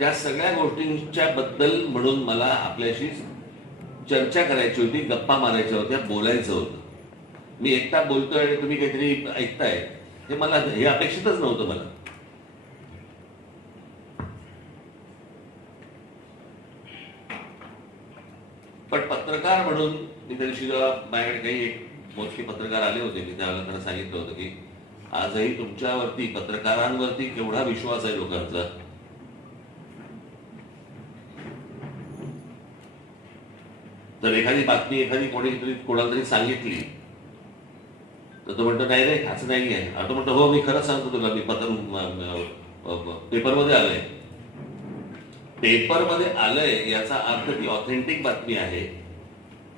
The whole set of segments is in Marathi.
त्या सगळ्या गोष्टींच्या बद्दल म्हणून मला आपल्याशी चर्चा करायची होती गप्पा मारायच्या होत्या बोलायचं होतं. मी एकटा बोलतोय आणि तुम्ही काहीतरी ऐकताय. हे मला हे अपेक्षितच नव्हतं मला. पण पत्रकार म्हणून मी त्या दिवशी जेव्हा माझ्याकडे काही एक मोजके पत्रकार आले होते मी त्यावेळेला त्यांना सांगितलं होतं की आजही तुमच्यावरती पत्रकारांवरती केवढा विश्वास आहे लोकांचा. जर एखादी बातमी एखादी कोणीतरी कोणाला तरी सांगितली तर तो म्हणतो नाही रे असं नाही आहे आता म्हणतो हो मी खरंच सांगतो तुला मी पत्र पेपरमध्ये आलंय. पेपरमध्ये आलंय याचा अर्थ ती ऑथेंटिक बातमी आहे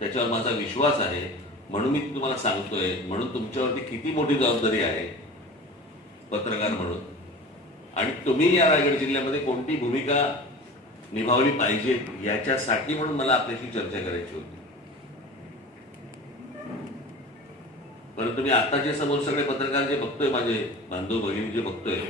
त्याच्यावर माझा विश्वास आहे म्हणून मी तुम्हाला सांगतोय म्हणून तुमच्यावरती किती मोठी जबाबदारी आहे पत्रकार म्हणून. आणि तुम्ही या रायगड जिल्ह्यामध्ये कोणती भूमिका निभावली पाहिजे याच्यासाठी म्हणून मला आपल्याशी चर्चा करायची होती. परंतु मी आता जे समोर सगळे पत्रकार जे बघतोय माझे बांधव भगिनी जे बघतोय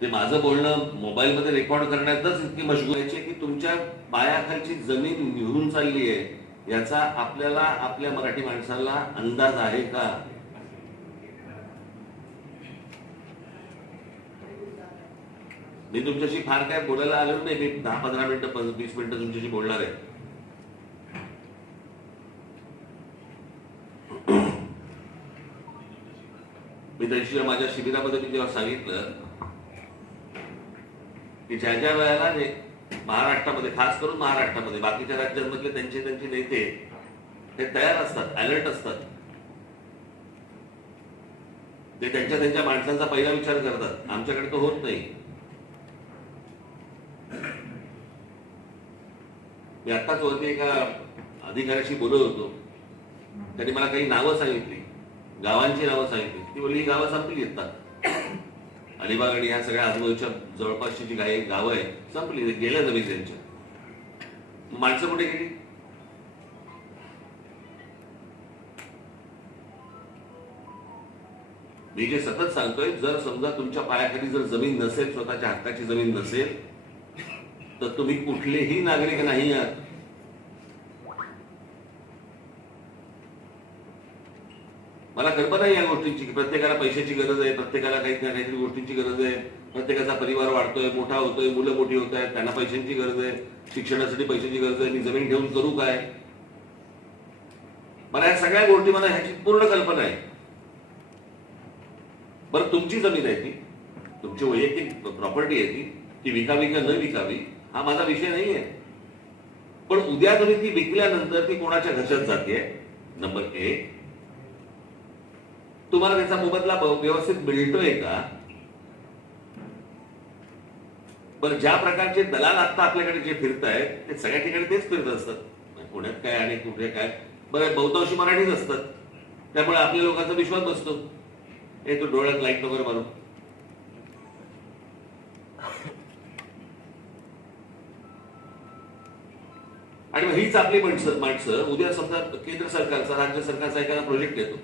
ते माझं बोलणं मोबाईलमध्ये रेकॉर्ड करण्यातच इतकी मशगूल यायची की तुमच्या पायाखालची जमीन निघून चालली आहे याचा आपल्याला आपल्या मराठी माणसाला अंदाज आहे का? मी तुमच्याशी फार काय बोलायला आलो नाही. मी दहा पंधरा मिनिटं वीस मिनिटं तुमच्याशी बोलणार आहे. मी त्यांशी माझ्या शिबिरामध्ये मी जेव्हा सांगितलं की ज्या ज्या वेळेला महाराष्ट्रामध्ये खास करून महाराष्ट्रामध्ये बाकीच्या राज्यांमधले त्यांचे त्यांचे नेते ते तयार असतात अलर्ट असतात. ते त्यांच्या त्यांच्या माणसांचा पहिला विचार करतात. आमच्याकडे तो होत नाही. मी आत्ताच वरती एका अधिकाऱ्याशी बोलत होतो. त्यांनी मला काही नावं सांगितली. गावांची नावं सांगितली. ती बोलली ही गावं संपली येतात अलिबाग आणि ह्या सगळ्या आजूबाजूच्या जवळपासची जी काही गावं आहे संपली. गेल्या जमीन त्यांच्या. माणसं कुठे गेली? मी जे सतत सांगतोय जर समजा तुमच्या पायाखाली जर जमीन नसेल स्वतःच्या हक्काची जमीन नसेल तर तुम्ही कुठलेही नागरिक नाही आहात. मला कल्पना आहे या गोष्टींची की प्रत्येकाला पैशाची गरज आहे प्रत्येकाला काही ना काहीतरी गोष्टींची गरज आहे. प्रत्येकाचा परिवार वाढतोय मोठा होतोय मुलं मोठी होत आहेत त्यांना पैशांची गरज आहे शिक्षणासाठी पैशाची गरज आहे मी जमीन ठेवून करू काय? मला या सगळ्या गोष्टी मला ह्याची पूर्ण कल्पना आहे. बरं तुमची जमीन आहे ती. तुमची वैयक्तिक प्रॉपर्टी आहे ती. ती विकावी का न विकावी? हा माझा विषय नाही आहे पण उद्या तुम्ही ती विकल्यानंतर ती कोणाच्या घशात जाते नंबर एक तुम्हाला त्याचा मोबदला व्यवस्थित मिळतोय का? पण ज्या प्रकारचे दलाल आता आपल्याकडे जे फिरत आहेत ते सगळ्या ठिकाणी तेच फिरत असतात. पुण्यात काय आणि कुठे काय? बरं बहुतांशी मराठीच असतात. त्यामुळे आपल्या लोकांचा विश्वास बसतो. हे तू डोळ्यात लाइट वगैरे मारू आणि मग हीच आपली माणसं माणसं. उद्या समजा केंद्र सरकारचा राज्य सरकारचा एखादा प्रोजेक्ट येतो.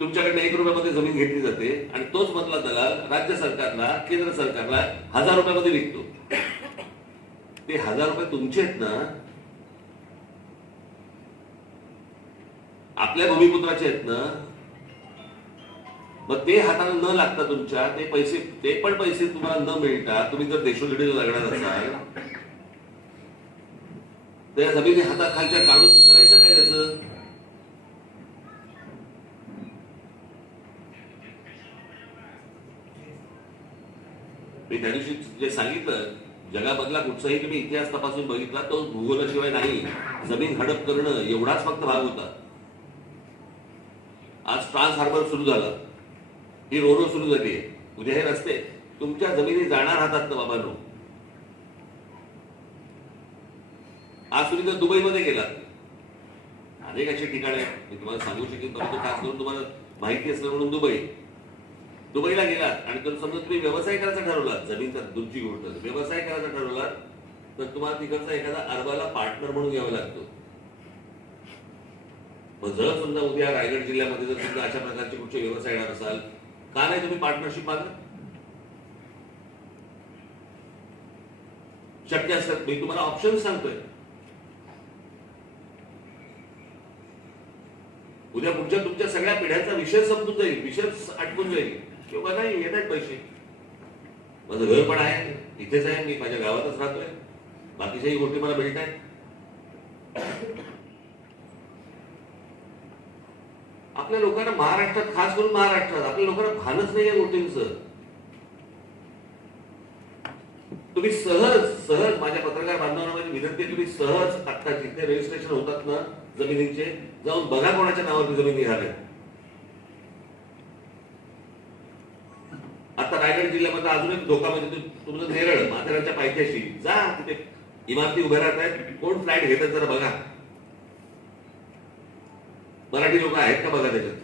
तुमच्याकडनं एक रुपयामध्ये जमीन घेतली जाते आणि तोच मधला दलाल राज्य सरकारला केंद्र सरकारला हजार रुपयामध्ये विकतो. ते हजार रुपये तुमचे आहेत ना आपल्या भूमिपुत्राचे आहेत ना मग ते हाताला न लागता तुमच्या ते पैसे ते पण पैसे तुम्हाला न मिळतात तुम्ही जर देशोधडीला लागणार असाल तर या जमिनी हाताखालच्या काढून करायचं काय त्याचं? मी त्या दिवशी जे सांगितलं जगामधला कुठचाही तुम्ही इतिहास तपासून बघितला तो भूगोलाशिवाय नाही. जमीन हडप करणं एवढाच फक्त भाग होता. आज ट्रान्स हार्बर सुरू झालं. ही रोरो सुरू झाली आहे. उद्या हे रस्ते तुमच्या जमिनी जाणार हातात बाबांनो? आज तुम्ही जर दुबईमध्ये गेलात. अनेक अशी ठिकाणे आहेत. मी तुम्हाला सांगू शकेन परंतु खास करून तुम्हाला माहिती असलं म्हणून दुबई. दुबईला गेलात आणि तर समजा तुम्ही व्यवसाय करायचा ठरवला जमीनचा दुर्जी गोष्ट व्यवसाय करायचा ठरवला तर तुम्हाला तिकडचा एखादा अरबाला पार्टनर म्हणून घ्यावा लागतो. मग जर समजा उद्या रायगड जिल्ह्यामध्ये जर समजा अशा प्रकारचे कुठचे व्यवसाय येणार असाल का नाही तुम्ही पार्टनरशिप मागत? शक्य असतात मी तुम्हाला ऑप्शन सांगतोय. उद्या पुढच्या तुमच्या सगळ्या पिढ्यांचा विषय संपून जाईल विषय आटकून जाईल. किंवा नाही येत आहेत पैसे. माझं घर पण आहे इथेच आहे मी माझ्या गावातच राहतोय. बाकीच्याही गोष्टी मला मिळत आहेत. आपल्या लोकांना महाराष्ट्रात खास करून महाराष्ट्रात आपल्या लोकांना भानच नाही या गोष्टींचं. तुम्ही सहज सहज माझ्या पत्रकार बांधवांना विनंती तुम्ही सहज आता जिथे रजिस्ट्रेशन होतात ना जमिनींचे जाऊन बघा कोणाच्या नावावर जमीन निघाल्या आता रायगड जिल्ह्यामध्ये अजून एक धोका म्हणजे तुमचं नेरळ माथेरानच्या पायथ्याशी. जा तिथे इमारती उभ्या राहत आहेत कोण फ्लॅट घेतात जरा बघा. मराठी लोक आहेत का बघा त्याच्यात?